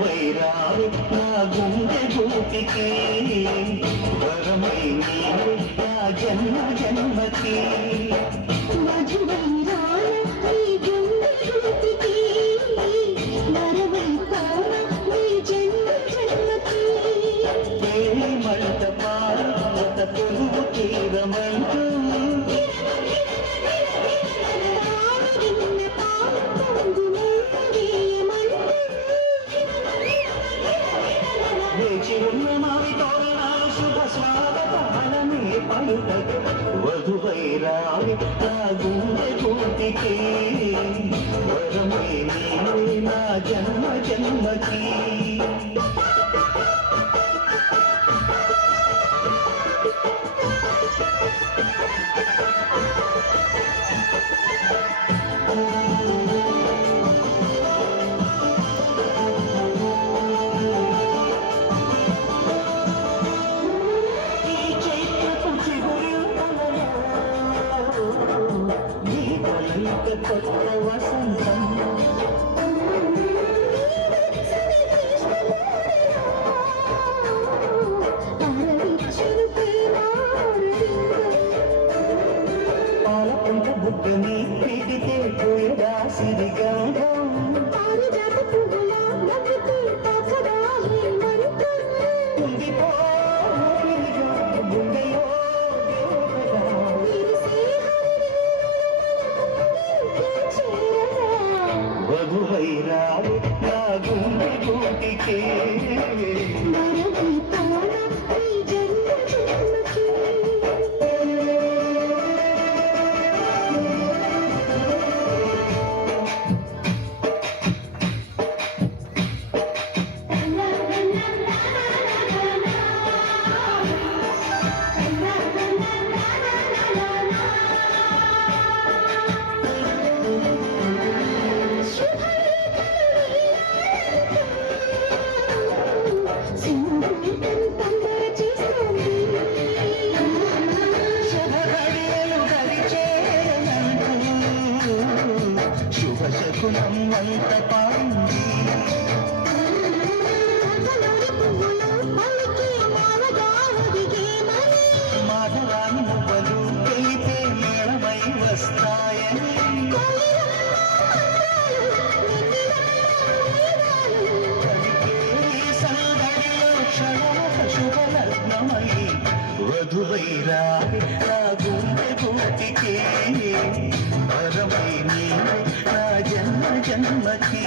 వధువైరావి నా గుండె గూటికి వరమై నీవు నా జన్మ జన్మకి మంట పాత పొరుగు తీరమంటూ వేచి ఉన్న మావి తోరణాలు శుభ స్వాగతాలనే పలుకగా వధువైరావి నా గుండె గూటికి వరమై నీవే నా జన్మ జన్మకి కొత్త వసంతం పాలపుంట బుగ్గని పీడితే పోయడా సిరిగాఢం వధువైరావి నా గుండె గూటికి శుభశకునం వంత పాండి మాధవాని మువ్వలు తెలిపే మేళమై వస్తాయని సందడిలో క్షణ శుభలగ్నమై వధువైరావి నా గుండె గూటికి వరమై నీవే నా జన్మ జన్మకి